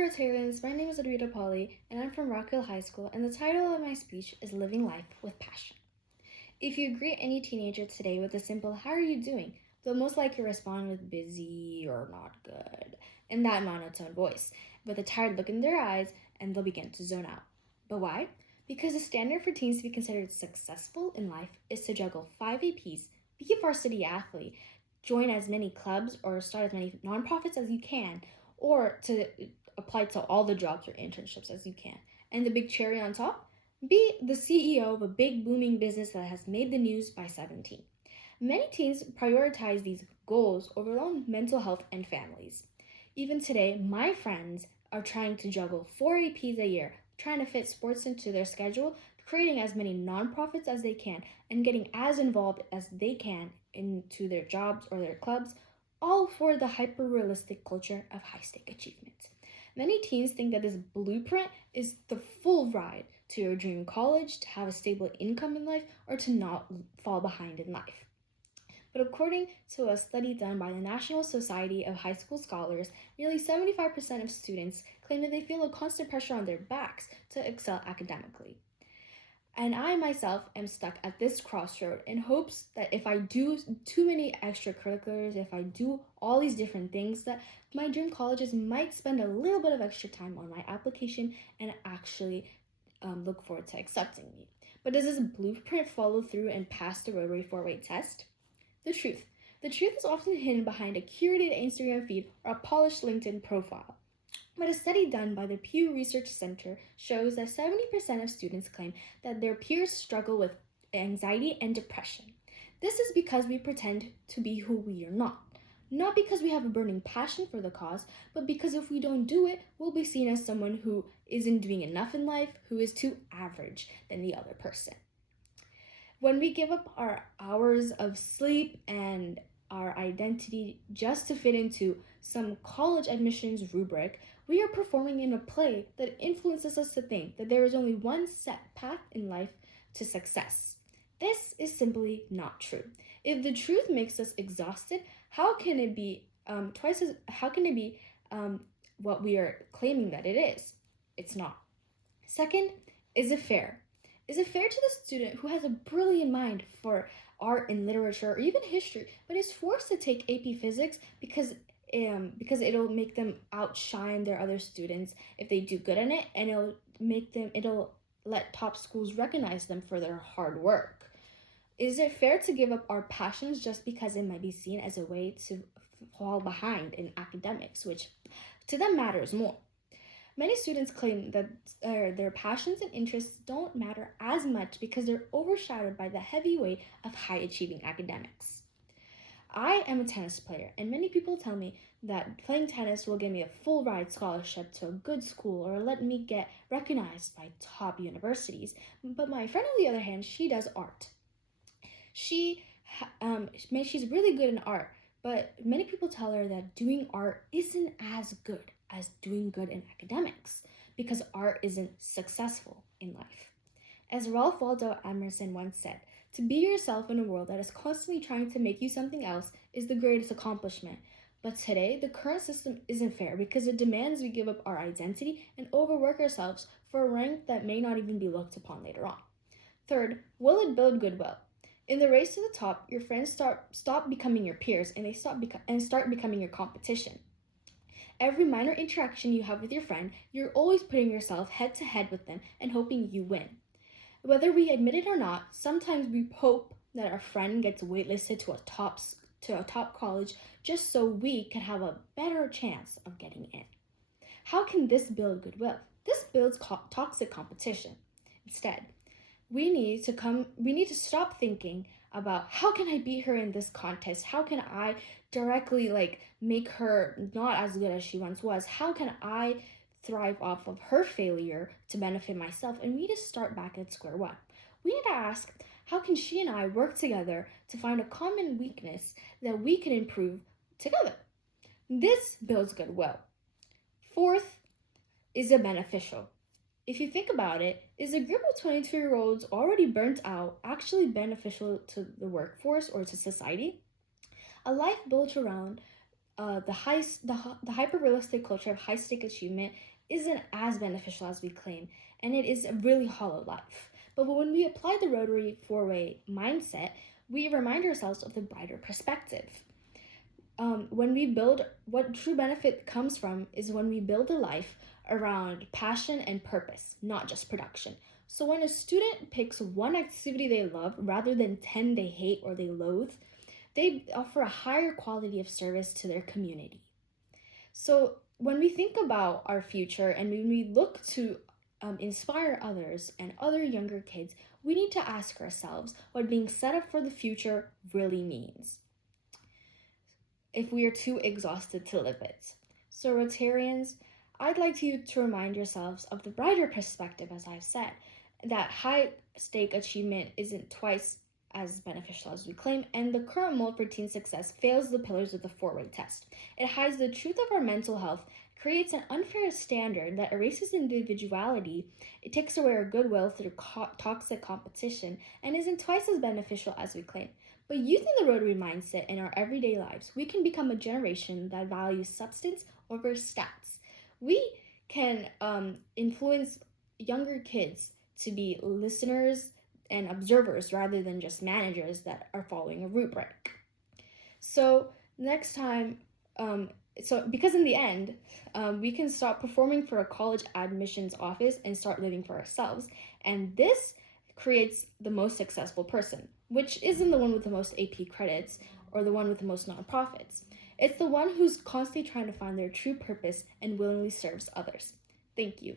Rotarians, my name is Adwita Pali, and I'm from Rock Hill High School, and the title of my speech is Living Life with Passion. If you greet any teenager today with a simple, "How are you doing?" they'll most likely respond with busy or not good, in that monotone voice, with a tired look in their eyes, and they'll begin to zone out. But why? Because the standard for teens to be considered successful in life is to juggle 5 APs, be a varsity athlete, join as many clubs or start as many nonprofits as you can, or to apply to all the jobs or internships as you can. And the big cherry on top? Be the CEO of a big booming business that has made the news by 17. Many teens prioritize these goals over their own mental health and families. Even today, my friends are trying to juggle 4 APs a year, trying to fit sports into their schedule, creating as many nonprofits as they can, and getting as involved as they can into their jobs or their clubs, all for the hyper-realistic culture of high-stake achievement. Many teens think that this blueprint is the full ride to your dream college, to have a stable income in life, or to not fall behind in life. But according to a study done by the National Society of High School Scholars, nearly 75% of students claim that they feel a constant pressure on their backs to excel academically. And I myself am stuck at this crossroad in hopes that if I do too many extracurriculars, if I do all these different things, that my dream colleges might spend a little bit of extra time on my application and actually look forward to accepting me. But does this blueprint follow through and pass the Rotary 4-way test? The truth is often hidden behind a curated Instagram feed or a polished LinkedIn profile. But a study done by the Pew Research Center shows that 70% of students claim that their peers struggle with anxiety and depression. This is because we pretend to be who we are not. Not because we have a burning passion for the cause, but because if we don't do it, we'll be seen as someone who isn't doing enough in life, who is too average than the other person. When we give up our hours of sleep and our identity just to fit into some college admissions rubric, we are performing in a play that influences us to think that there is only one set path in life to success. This is simply not true. If the truth makes us exhausted, how can it be what we are claiming that it is? It's not. Second, is it fair? Is it fair to the student who has a brilliant mind for art and literature or even history, but is forced to take AP Physics because it'll make them outshine their other students if they do good in it, and it'll let top schools recognize them for their hard work? Is it fair to give up our passions just because it might be seen as a way to fall behind in academics, which to them matters more? Many students claim that their passions and interests don't matter as much because they're overshadowed by the heavy weight of high-achieving academics. I am a tennis player, and many people tell me that playing tennis will give me a full ride scholarship to a good school or let me get recognized by top universities. But my friend, on the other hand, she does art. She's really good in art, but many people tell her that doing art isn't as good as doing good in academics because art isn't successful in life. As Ralph Waldo Emerson once said, "To be yourself in a world that is constantly trying to make you something else is the greatest accomplishment." But today, the current system isn't fair because it demands we give up our identity and overwork ourselves for a rank that may not even be looked upon later on. Third, will it build goodwill? In the race to the top, your friends stop becoming your peers and they start becoming your competition. Every minor interaction you have with your friend, you're always putting yourself head to head with them and hoping you win. Whether we admit it or not, sometimes we hope that our friend gets waitlisted to a top college just so we can have a better chance of getting in. How can this build goodwill? This builds toxic competition. Instead, we need to stop thinking about how can I beat her in this contest? How can I directly make her not as good as she once was? How can I thrive off of her failure to benefit myself? And we need to start back at square one. We need to ask, how can she and I work together to find a common weakness that we can improve together? This builds goodwill. Fourth, is it beneficial? If you think about it, is a group of 22-year-olds already burnt out actually beneficial to the workforce or to society? A life built around the hyper-realistic culture of high-stake achievement isn't as beneficial as we claim, and it is a really hollow life. But when we apply the Rotary four-way mindset, we remind ourselves of the brighter perspective. When we build, what true benefit comes from is when we build a life around passion and purpose, not just production. So when a student picks one activity they love rather than 10 they hate or they loathe, they offer a higher quality of service to their community. So when we think about our future and when we look to inspire others and other younger kids, we need to ask ourselves what being set up for the future really means, if we are too exhausted to live it. So Rotarians, I'd like you to remind yourselves of the brighter perspective, as I've said, that high-stake achievement isn't twice as beneficial as we claim, and the current mold for teen success fails the pillars of the four-way test. It hides the truth of our mental health, creates an unfair standard that erases individuality, it takes away our goodwill through toxic competition, and isn't twice as beneficial as we claim. But using the Rotary mindset in our everyday lives, we can become a generation that values substance over stats. We can influence younger kids to be listeners and observers rather than just managers that are following a rubric. So next time, because in the end, we can stop performing for a college admissions office and start living for ourselves. And this creates the most successful person, which isn't the one with the most AP credits or the one with the most nonprofits. It's the one who's constantly trying to find their true purpose and willingly serves others. Thank you.